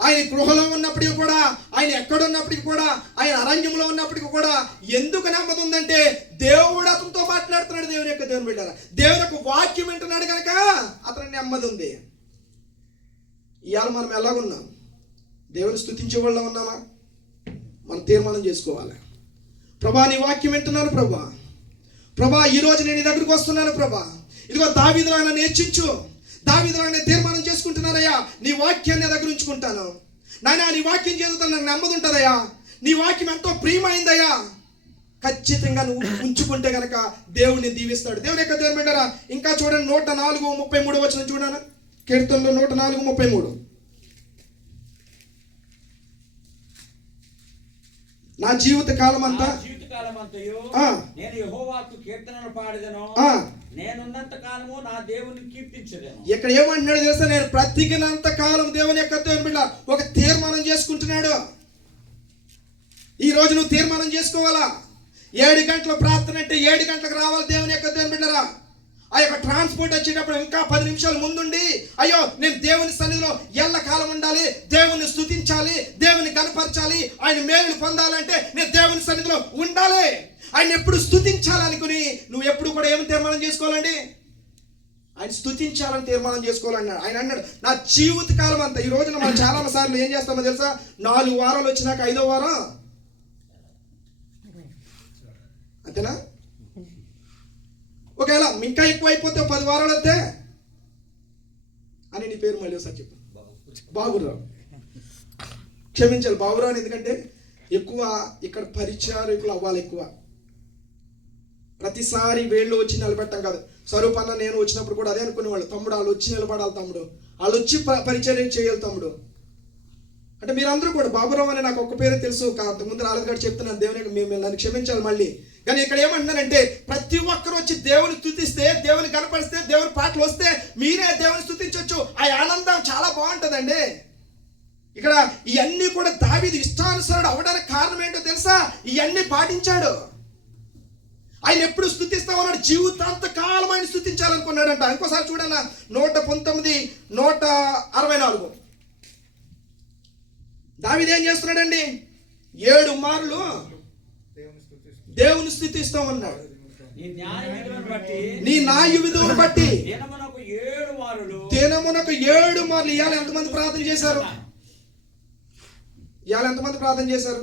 ఆయన గృహలో ఉన్నప్పటికీ కూడా, ఆయన ఎక్కడున్నప్పటికీ కూడా, ఆయన అరణ్యంలో ఉన్నప్పటికీ కూడా ఎందుకు నెమ్మది ఉందంటే దేవుడు అతనితో మాట్లాడుతున్నాడు. దేవుని యొక్క దేవుని బిడ్డలారా, దేవుని యొక్క వాక్యం వింటున్నాడు కనుక అతనికి నెమ్మది ఉంది. ఇవాళ మనం ఎలాగున్నాం? దేవుని స్తుతించే వాళ్ళం ఉన్నామా? మనం తీర్మానం చేసుకోవాలి. ప్రభా నీ వాక్యం వింటున్నాను ప్రభా ఈరోజు నేను నీ దగ్గరికి వస్తున్నాను ప్రభా. ఇదిగో దావీదులాగా నన్ను హెచ్చించు, దావీదులాగా నేను తీర్మానం చేసుకుంటున్నానయ్యా. నీ వాక్యాన్ని దగ్గర ఉంచుకుంటాను నాయనా. నీ వాక్యం చదువుతాను, నాకు నెమ్మది ఉంటుందయ్యా. నీ వాక్యం ఎంతో ప్రియమైందయ్యా. ఖచ్చితంగా నువ్వు ఉంచుకుంటే గనక దేవుడిని దీవిస్తాడు. దేవుని యొక్క దేవుని బిడ్డలారా, ఇంకా చూడండి 104:33 వచనం చూడాలి. కీర్తనలో 104:33. నా జీవిత కాలం అంతా నేను యెహోవాకు కీర్తనలు పాడెదను, నేనున్నంత కాలము నా దేవుని కీర్తించెదను. ఇక్కడ ఏమంటున్నాడు తెలుసా? నేను బ్రతికినంత కాలం దేవుని యొక్క దేవుని బిడ్డ ఒక తీర్మానం చేసుకుంటున్నాడు. ఈ రోజు నువ్వు తీర్మానం చేసుకోవాలా. 7 గంటల ప్రార్థన అంటే 7 గంటలకు రావాలి దేవుని యొక్క దేవుని బిడ్డరా. ఆ యొక్క ట్రాన్స్పోర్ట్ వచ్చేటప్పుడు ఇంకా 10 నిమిషాలు ముందుండి, అయ్యో నేను దేవుని సన్నిధిలో ఎల్ల కాలం ఉండాలి, దేవుని స్తుతించాలి, దేవుని కనపరచాలి, ఆయన మేలును పొందాలంటే నేను దేవుని సన్నిధిలో ఉండాలి, ఆయన ఎప్పుడు స్తుతించాలనుకుని నువ్వు ఎప్పుడు కూడా ఏమి తీర్మానం చేసుకోవాలండి? ఆయన స్తుతించాలని తీర్మానం చేసుకోవాలన్నాడు. ఆయన అన్నాడు నా జీవిత కాలం అంతా. ఈ రోజున మనం చాలా సార్లు ఏం చేస్తామో తెలుసా? 4 వారాలు వచ్చినాక 5వ వారం అంతేనా? ఒకవేళ ఇంకా ఎక్కువ అయిపోతే 10 వారాలు వస్తే అని నీ పేరు మళ్ళీ ఒకసారి చెప్పు. బాబురావు. క్షమించాలి బాబురావు, ఎందుకంటే ఎక్కువ ఇక్కడ పరిచారకులు అవ్వాలి. ఎక్కువ ప్రతిసారి వేళ్ళు వచ్చి నిలబెట్టం కాదు. స్వరూపన్న నేను వచ్చినప్పుడు కూడా అదే అనుకునేవాళ్ళు, తమ్ముడు వాళ్ళు వచ్చి నిలబడాలి, తమ్ముడు వాళ్ళు వచ్చి పరిచర్య చేయాలి తమ్ముడు అంటే. మీరందరూ కూడా బాబురావు అని నాకు ఒక్క పేరే తెలుసు, ముందు రాలేదు కాబట్టి చెప్తున్నాను. దేవుని మేము నన్ను క్షమించాలి మళ్ళీ. కానీ ఇక్కడ ఏమంటున్నానంటే ప్రతి ఒక్కరు వచ్చి దేవుని స్తుతిస్తే, దేవుని కనపరిస్తే, దేవుని పాటలు వస్తే మీరే దేవుని స్తుతించవచ్చు. ఆ ఆనందం చాలా బాగుంటుందండి. ఇక్కడ ఇవన్నీ కూడా దావీదు ఇష్టానుసారుడు అవడానికి కారణం ఏంటో తెలుసా? ఇవన్నీ పాటించాడు. ఆయన ఎప్పుడు స్తుతిస్తా ఉన్నాడు? జీవితాంత కాలం ఆయన స్తుతించాలనుకున్నాడంట. ఇంకోసారి చూడన్నా 119, 164. దావీదు ఏం చేస్తున్నాడండి? 7 మార్లు దేవుని స్తుతిస్తా ఉన్నాడు. నీ న్యాయ విధులను బట్టి దినమునకు 7 మార్లు. ఇవాళ ఎంతమంది ప్రార్థన చేశారు? ఇవాళ ఎంతమంది ప్రార్థన చేశారు?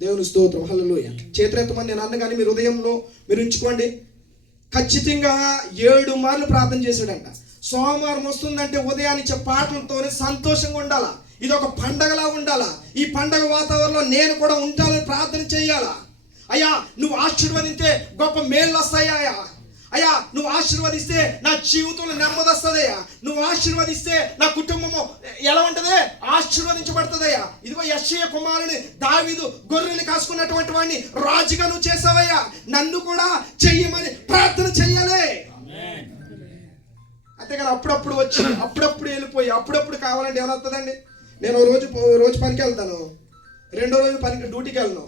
దేవుని స్తోత్రం, హల్లెలూయా. చేతులెత్తమని నేను అన్న కానీ మీరు హృదయంలో మీరు ఉంచుకోండి. ఖచ్చితంగా 7 మార్లు ప్రార్థన చేశాడంట. సోమవారం వస్తుందంటే ఉదయాన్నిచ్చే పాటలతోనే సంతోషంగా ఉండాలా. ఇది ఒక పండగలా ఉండాలా. ఈ పండగ వాతావరణంలో నేను కూడా ఉండాలని ప్రార్థన చేయాలా. అయ్యా నువ్వు ఆశీర్వదించే గొప్ప మేలు వస్తాయా? అయ్యా నువ్వు ఆశీర్వదిస్తే నా జీవితంలో నెమ్మది వస్తుందయ్యా. నువ్వు ఆశీర్వదిస్తే నా కుటుంబము ఎలా ఉంటుంది? ఆశీర్వదించబడుతుందయ్యా. ఇదిగో యెషయా కుమారుని దావీదు గొర్రెలు కాసుకున్నటువంటి వాడిని రాజుగా నువ్వు చేసావయ్యా, నన్ను కూడా చెయ్యమని ప్రార్థన చెయ్యాలి. అంతేగాని అప్పుడప్పుడు వచ్చి అప్పుడప్పుడు వెళ్ళిపోయి అప్పుడప్పుడు కావాలంటే ఏమైనా వస్తుందండి? నేను రోజు పనికి వెళ్తాను, 2వ రోజు పనికి డ్యూటీకి వెళ్ళను,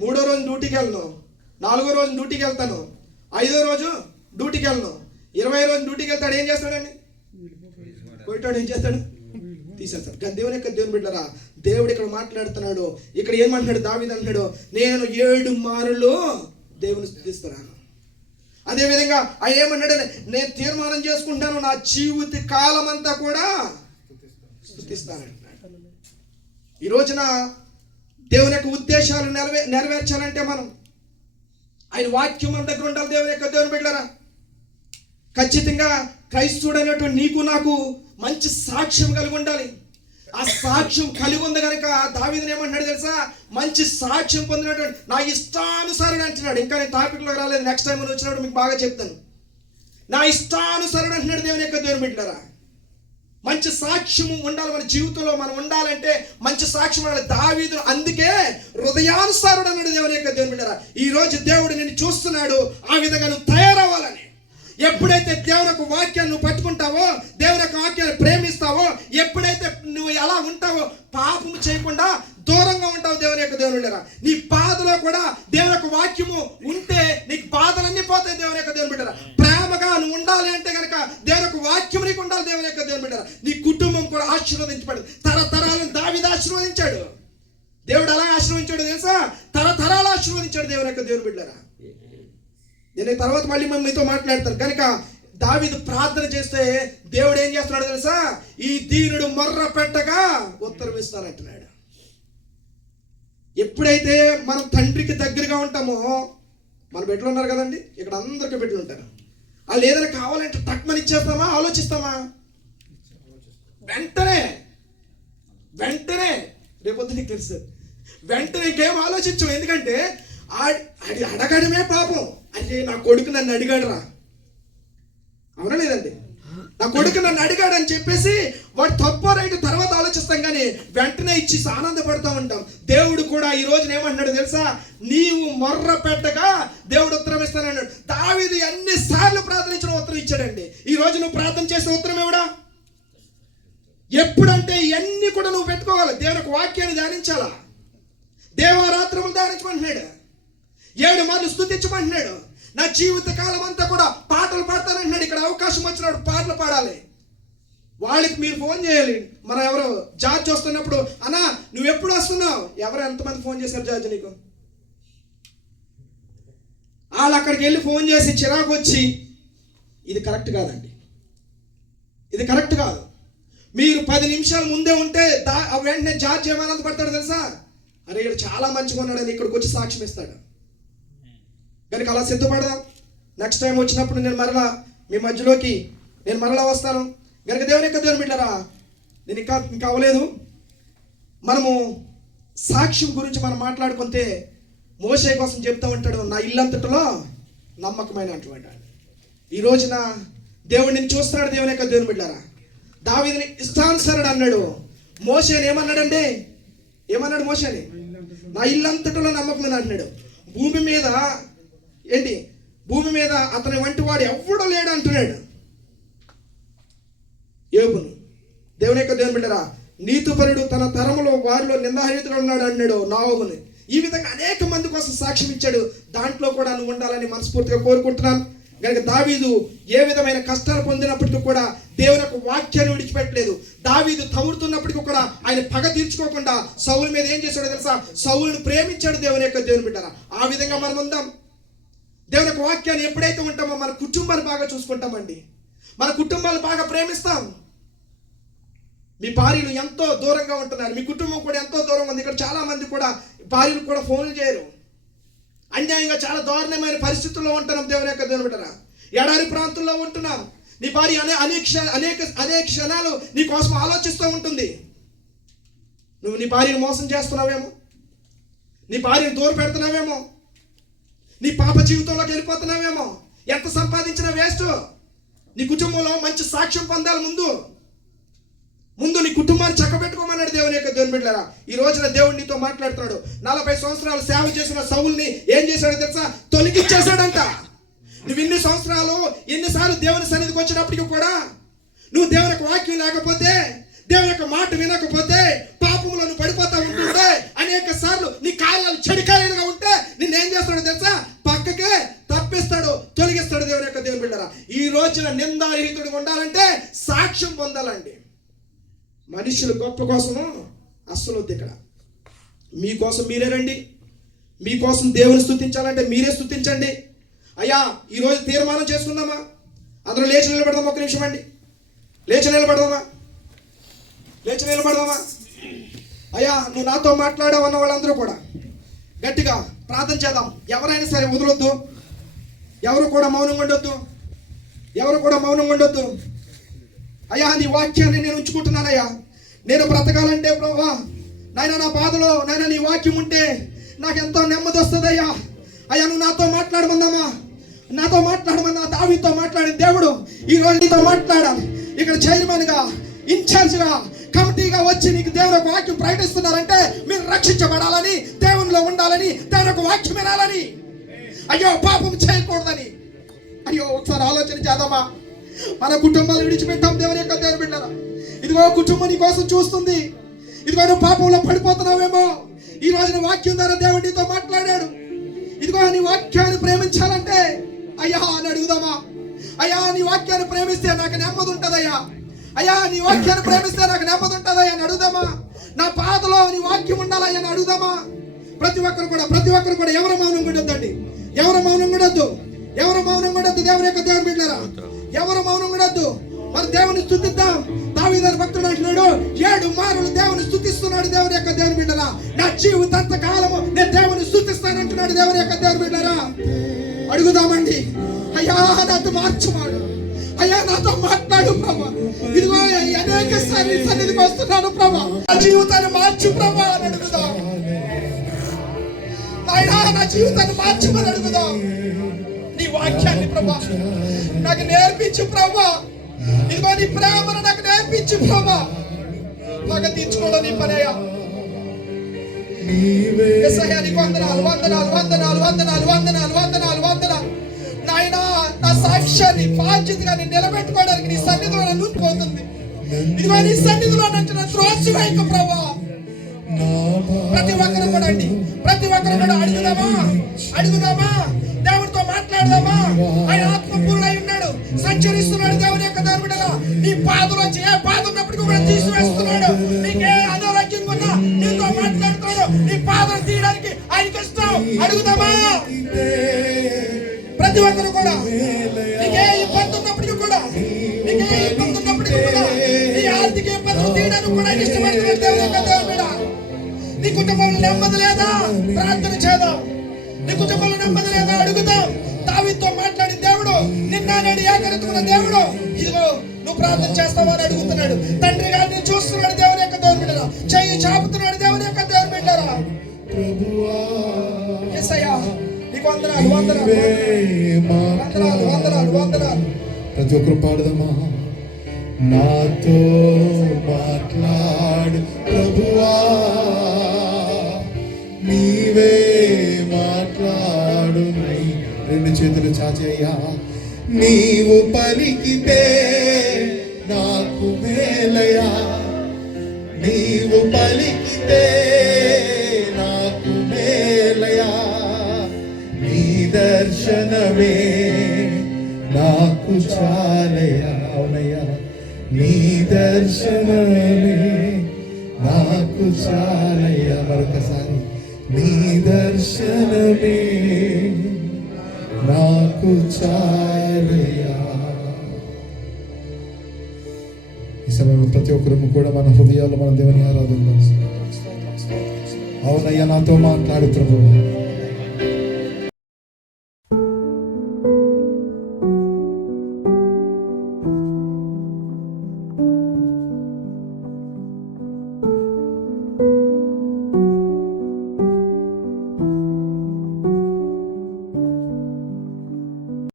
3వ రోజు డ్యూటీకి వెళ్ళను, 4వ రోజు డ్యూటీకి వెళ్తాను, 5వ రోజు డ్యూటీకి వెళ్ళను, 20వ రోజు డ్యూటీకి వెళ్తాడు. ఏం చేస్తాడండి? పోయిటాడు. ఏం చేస్తాడు? తీసేస్తాడు. కానీ దేవుని యొక్క దేవుని బిడ్డరా, దేవుడు ఇక్కడ మాట్లాడుతున్నాడు. ఇక్కడ ఏమంటున్నాడు? దావీదు అంటున్నాడు నేను 7 మార్లు దేవుని స్తుతిస్తున్నాను. అదేవిధంగా ఆయన ఏమన్నాడు? నేను తీర్మానం చేసుకుంటాను నా జీవిత కాలం అంతా కూడా స్తుతిస్తానంటున్నాడు. ఈ రోజున దేవుని యొక్క ఉద్దేశాలు నెరవేర్చాలంటే మనం ఆయన వాక్యం మన దగ్గర ఉండాలి. దేవుని యొక్క దేవుని బిడ్డలారా, ఖచ్చితంగా క్రైస్తవుడు అనేటువంటి నీకు నాకు మంచి సాక్ష్యం కలిగి ఉండాలి. ఆ సాక్ష్యం కలిగి ఉంది కనుక దావీదుని ఏమంటున్నాడు తెలుసా? మంచి సాక్ష్యం పొందినటువంటి నా ఇష్టానుసారుడు అంటున్నాడు. ఇంకా నేను టాపిక్లో రాలేదు, నెక్స్ట్ టైం మనం వచ్చినప్పుడు మీకు బాగా చెప్తాను. నా ఇష్టానుసారుడు అంటున్నాడు దేవుని యొక్క దేవుని బిడ్డలారా. మంచి సాక్ష్యం ఉండాలి మన జీవితంలో. మనం ఉండాలంటే మంచి సాక్ష్యం ఉండాలి. దావీదు అందుకే హృదయానుసారుడు అన్నాడు దేవుని యొక్క దేవుని బిడ్డలారా. ఈ రోజు దేవుడు నిన్ను చూస్తున్నాడు, ఆ విధంగా నువ్వు తయారవ్వాలని. ఎప్పుడైతే దేవుని యొక్క వాక్యాన్ని నువ్వు పట్టుకుంటావో, దేవుని యొక్క వాక్యాన్ని ప్రేమిస్తావో, ఎప్పుడైతే నువ్వు ఎలా ఉంటావో, పాపము చేయకుండా దూరంగా ఉంటావు దేవుని యొక్క దేవుని బిడ్డలారా. నీ బాధలో కూడా దేవుని యొక్క వాక్యము ఉంటే నీకు బాధలన్నీ పోతాయి దేవుని యొక్క దేవుని బిడ్డలారా. ప్రేమగా నువ్వు ఉండాలి అంటే కనుక దేవుని యొక్క వాక్యం నీకు ఉండాలి దేవుని యొక్క దేవుని బిడ్డలారా. నీ కుటుంబం కూడా ఆశీర్వదించబడు. తరతరాలను దావీదు ఆశీర్వదించాడు. దేవుడు ఎలా ఆశీర్వదించాడు తెలుసా? తరతరాలు ఆశీర్వదించాడు దేవుని యొక్క దేవుని బిడ్డలారా. నేను తర్వాత మళ్ళీ మేము మీతో మాట్లాడతాను. కనుక దావీదు ప్రార్థన చేస్తే దేవుడు ఏం చేస్తున్నాడు తెలుసా? ఈ దీనుడు మొర్ర పెట్టగా ఉత్తరం ఇస్తానంటున్నాడు. ఎప్పుడైతే మనం తండ్రికి దగ్గరగా ఉంటామో, మన బిడ్డలు ఉన్నారు కదండి, ఇక్కడ అందరికీ బిడ్డలు ఉంటారు. వాళ్ళు ఏదైనా కావాలంటే తక్కువని ఇచ్చేస్తామా? ఆలోచిస్తామా? వెంటనే రేపొద్దు నీకు తెలుసు వెంటనే ఇంకేం ఆలోచించం, ఎందుకంటే ఆడి అడగడమే పాపం. అంటే నా కొడుకు నన్ను అడిగాడురా, అవునా లేదండి? నా కొడుకు నన్ను అడిగాడు అని చెప్పేసి వాడు తప్పో రైట్ తర్వాత ఆలోచిస్తాం, కానీ వెంటనే ఇచ్చి ఆనందపడతా ఉంటాం. దేవుడు కూడా ఈ రోజున ఏమంటున్నాడు తెలుసా? నీవు మొర్ర పెట్టగా దేవుడు ఉత్తరం ఇస్తానన్నాడు. దావీదు ఎన్నిసార్లు ప్రార్థనించిన ఉత్తరం ఇచ్చాడండి. ఈ రోజు నువ్వు ప్రార్థన చేసిన ఉత్తరం ఎవడా? ఎప్పుడంటే ఇవన్నీ కూడా నువ్వు పెట్టుకోవాలి. దేవునికి వాక్యాన్ని ధ్యానించాలా, దేవారాత్రములు ధ్యానించమంటున్నాడు, 7 మార్లు స్తుతించమంటున్నాడు. నా జీవిత కాలం అంతా కూడా పాటలు పాడతానంటున్నాడు. ఇక్కడ అవకాశం వచ్చినప్పుడు పాటలు పాడాలి. వాళ్ళకి మీరు ఫోన్ చేయాలి. మనం ఎవరో జార్జ్ వస్తున్నప్పుడు, అన్నా నువ్వు ఎప్పుడు వస్తున్నావు? ఎవరు ఎంతమంది ఫోన్ చేశారు జార్జ్ నీకు? వాళ్ళు అక్కడికి వెళ్ళి ఫోన్ చేసి చిరాకు వచ్చి, ఇది కరెక్ట్ కాదండి, ఇది కరెక్ట్ కాదు. మీరు 10 నిమిషాల ముందే ఉంటే వెంటనే జార్జ్ ఏమైనా పడతాడు తెలుసా? అరే ఇక్కడ చాలా మంచిగా ఉన్నాడని ఇక్కడికి వచ్చి సాక్ష్యం ఇస్తాడు. కనుక అలా సిద్ధపడదాం. నెక్స్ట్ టైం వచ్చినప్పుడు నేను మరలా మీ మధ్యలోకి నేను మరలా వస్తాను. కనుక దేవుని బిడ్డలారా, నేను ఇంకా అవ్వలేదు. మనము సాక్ష్యం గురించి మనం మాట్లాడుకుంటే మోషే కోసం చెప్తా ఉంటాడు, నా ఇల్లంతటిలో నమ్మకమైన అంటున్నాడు. ఈ రోజున దేవుడు నేను చూస్తున్నాడు. దేవుని బిడ్డలారా, దావీదుని ఇష్టానుసరుడు అన్నాడు. మోషేని ఏమన్నాడండి? ఏమన్నాడు మోషేని? నా ఇల్లంతటిలో నమ్మకమైన అంటున్నాడు. భూమి మీద ఏంటి? భూమి మీద అతని వంటి వాడు ఎవడో లేడు అంటున్నాడు యోబును. దేవుని బిడ్డరా, నీతిపరుడు తన తరములో వారిలో నిందారహితుడు ఉన్నాడు అన్నాడు నావోముని. ఈ విధంగా అనేక మంది కోసం సాక్ష్యం ఇచ్చాడు. దాంట్లో కూడా నువ్వు ఉండాలని మనస్ఫూర్తిగా కోరుకుంటున్నాను. కనుక దావీదు ఏ విధమైన కష్టాలు పొందినప్పటికీ కూడా దేవుని యొక్క వాక్యాన్ని విడిచిపెట్టలేదు. దావీదు తగుడుతున్నప్పటికీ కూడా ఆయన పగ తీర్చుకోకుండా సౌలు మీద ఏం చేశాడో తెలుసా? సౌలును ప్రేమించాడు. దేవుని బిడ్డరా, ఆ విధంగా మనం ఉందాం. దేవుని యొక్క వాక్యాన్ని ఎప్పుడైతే ఉంటామో మన కుటుంబాన్ని బాగా చూసుకుంటామండి, మన కుటుంబాలు బాగా ప్రేమిస్తాం. మీ భార్యలు ఎంతో దూరంగా ఉంటున్నారు, మీ కుటుంబం కూడా ఎంతో దూరంగా ఉంది. ఇక్కడ చాలా మంది కూడా భార్యలు కూడా ఫోన్లు చేయరు. అన్యాయంగా చాలా దారుణమైన పరిస్థితుల్లో ఉంటున్నాం. దేవుని బిడ్డరా, ఎడారి ప్రాంతంలో ఉంటున్నాం. నీ భార్య అనేక క్షణాలు నీ కోసం ఆలోచిస్తూ ఉంటుంది. నువ్వు నీ భార్యను మోసం చేస్తున్నావేమో, నీ భార్యను దూరం పెడుతున్నావేమో, నీ పాప జీవితంలోకి వెళ్ళిపోతున్నావేమో. ఎంత సంపాదించినా వేస్ట్. నీ కుటుంబంలో మంచి సాక్ష్యం పొందాలి. ముందు నీ కుటుంబాన్ని చక్కబెట్టుకోమన్నాడు దేవుని బిడ్డలారా. ఈ రోజున దేవుడు నీతో మాట్లాడుతున్నాడు. 40 సంవత్సరాలు సేవ చేసిన సౌలుని ఏం చేశాడో తెలుసా? తొలగించేశాడంట. నువ్వు ఇన్ని సంవత్సరాలు ఎన్నిసార్లు దేవుని సన్నిధికి వచ్చినప్పటికీ కూడా నువ్వు దేవుని యొక్క వాక్యం లేకపోతే, దేవుని యొక్క మాట వినకపోతే, పాపంలో నువ్వు పడిపోతా ఉంటుంటే, అనేక సార్లు నీ కాలాలు చెడికాయలుగా ఉంటే నిన్నేం చేస్తాడో తెలుసా? పక్కకే తప్పిస్తాడు, తొలగిస్తాడు. దేవుని బిడ్డలారా, ఈ రోజున నిందారహితుడిగా ఉండాలంటే సాక్ష్యం పొందాలండి. మనుషులు గొప్ప కోసము అస్సలు వద్దు. ఇక్కడ మీకోసం మీరే రండి. మీకోసం దేవుని స్తుతించాలంటే మీరే స్తుతించండి. అయ్యా ఈరోజు తీర్మానం చేసుకుందామా? అందరూ లేచి నిలబడదాం. ఒక్క నిమిషం అండి, లేచి నిలబడదామా? అయ్యా నువ్వు నాతో మాట్లాడావు అన్న వాళ్ళందరూ కూడా గట్టిగా ప్రార్థన చేద్దాం. ఎవరైనా సరే వదలొద్దు, ఎవరు కూడా మౌనంగా ఉండొద్దు. అయ్యా నీ వాక్యాన్ని నేను ఉంచుకుంటున్నానయ్యా. నేను బ్రతకాలంటే ప్రభువా నాయన నా బాధలో నాయన నీ వాక్యం ఉంటే నాకు ఎంతో నెమ్మది వస్తుందయ్యా. అయ్యా నువ్వు నాతో మాట్లాడమన్నా దావీదుతో మాట్లాడిన దేవుడు ఈ రోజు నీతో మాట్లాడాలి. ఇక్కడ చైర్మన్గా, ఇన్ఛార్జ్గా, కమిటీగా వచ్చి నీకు దేవుని యొక్క వాక్యం ప్రకటిస్తున్నారంటే మీరు రక్షించబడాలని, దేవునిలో ఉండాలని, దేవుని యొక్క వాక్యం వినాలని, అయ్యో పాపం చేయకూడదని. అయ్యో ఒకసారి ఆలోచన చేద్దామా? మన కుటుంబాలు విడిచిపెట్టాం. దేవుని బిడ్డలారా, ఇదిగో కుటుంబం నీ కోసం చూస్తుంది. ఇదిగో నువ్వు పాపంలో పడిపోతున్నావేమో. ఈ రోజున వాక్యం ద్వారా దేవుడు నీతో మాట్లాడాడు. ఇదిగో నీ వాక్యాన్ని ప్రేమించాలంటే అయ్యా అని అడుగుదామా? అయ్యా నీ వాక్యాన్ని ప్రేమిస్తే నాకు నెమ్మది ఉంటుందయ్యా. అయ్యా నీ వాక్యాన్ని ప్రేమిస్తే నాకు నెమ్మది ఉంటుందయ్యా అని అడుగుదామా? నా పాదలో నీ వాక్యం ఉండాలయ్యా అని అడుగుదామా? ప్రతి ఒక్కరు కూడా ఎవరు మౌనం ఉండొద్దండి. ఎవరు మౌనం ఉండొద్దు. దేవుని బిడ్డలారా, ఎవరు మౌనం ఉండొద్దు. మరి దేవుని స్తుతిద్దాం. దావీదు భక్తుడు అంటున్నాడు, 7 మార్లు దేవుని స్తుతిస్తున్నాడు. దేవుని బిడ్డలారా, నా జీవితంత కాలము నేను దేవుని స్తుతిస్తానంటున్నాడు. దేవుని బిడ్డలారా, అడుగుదామండి. అయ్యా నాతో మార్చువాడు, అయ్యా నాతో మాట్లాడు ప్రభా. ఇదిగో అనేక సార్లు సన్నిధికి వస్తున్నాను ప్రభా, నా జీవితాన్ని మార్చు ప్రభా అని అడుగుదాం. నా జీవితాన్ని మార్చమని అడుగుదాం. నీ వాక్యాన్ని ప్రభా నాకు నేర్పించు ప్రభా. ఇదిగో నీ ప్రేమను నాకు నేర్పించు ప్రభా. పగ తీర్చుకోవడం నీ పనయ్యా. యేసయ్యా నీకు వందనాలు వందనాలు వందనాలు వందనాలు వందనాలు వందనాలు వందనాలు. నాయనా నా సాక్ష్యాన్ని బాధ్యతగా నేను నిలబెట్టుకోవడానికి నీ సన్నిధిలో నన్ను పోతుంది. ఇదిగో నీ సన్నిధిలో నన్ను త్రోసివేయకు ప్రభా. ప్రతి ఒక్కరు కూడా అండి, ప్రతి ఒక్కరు కూడా అడుగుదామా దేవుడితో మాట్లాడదామా. ఆయన ఆత్మపూర్ణుడై ఉన్నాడు, సంచరిస్తున్నాడు దేవుని యొక్క దేవుడిగా. నీ పాదలోంచి ఏ బాధ ఉన్నప్పటికీ కూడా తీసివేస్తున్నాడు. నీకే అనారోగ్యం ఉన్నా నీతో మాట్లాడుతాడు. నీ పాదం తీయడానికి ఆయనకి ఇష్టం. అడుగుదామా ప్రతి ఒక్కరు కూడా. నీకే ఇబ్బంది ఉన్నప్పటికీ కూడా, నీకే ఇబ్బంది ఉన్నప్పటికీ కూడా, నీ ఆర్థిక ఇబ్బందులు తీయడానికి కూడా ఆయన ఇష్టపడుతున్నాడు దేవుని యొక్క దేవుడిగా. నీ కుటుంబంలో నెమ్మది లేదా? ప్రార్థన చేద్దాం. నీ కుటుంబంలో నెమ్మది లేదా? అడుగుదాం. దావీదుతో మాట్లాడి దేవుడు నిన్న నేడు ఏకరీతిగా దేవుడు ఇదిగో నువ్వు ప్రార్థన చేస్తావా అని అడుగుతున్నాడు. తండ్రి గారిని చూస్తున్నాడు దేవుని యొక్క దేవుని బిడ్డరా. చెయ్యి చాపుతున్నాడు దేవుని యొక్క దేవుని బిడ్డరా. యేసయ్యా నీకు వందనాలు వందనాలు వందనాలు వందనాలు వందనాలు. ప్రతి ఒక్కరు పాడదామా. నాతో మాట్లాడు ప్రభువా, నీవే మాట్లాడు. రెండు చేతులు చాచయ్యా. నీవు పలికితే నాకు మేలయా, నీవు పలికితే నాకు మేలయా. నీ దర్శనమే నాకు చాలయా. అవునయ్యా నీ దర్శనమే నాకు చాలయ్యా. మరొకసారి నీ దర్శనమే నాకు చాలయ్యా. ఈ సమయంలో ప్రతి ఒక్కరము కూడా మన హృదయాల్లో మన దేవుని ఆరాధిద్దాం. అవునయ్యా నాతో మాట్లాడు ప్రభువా.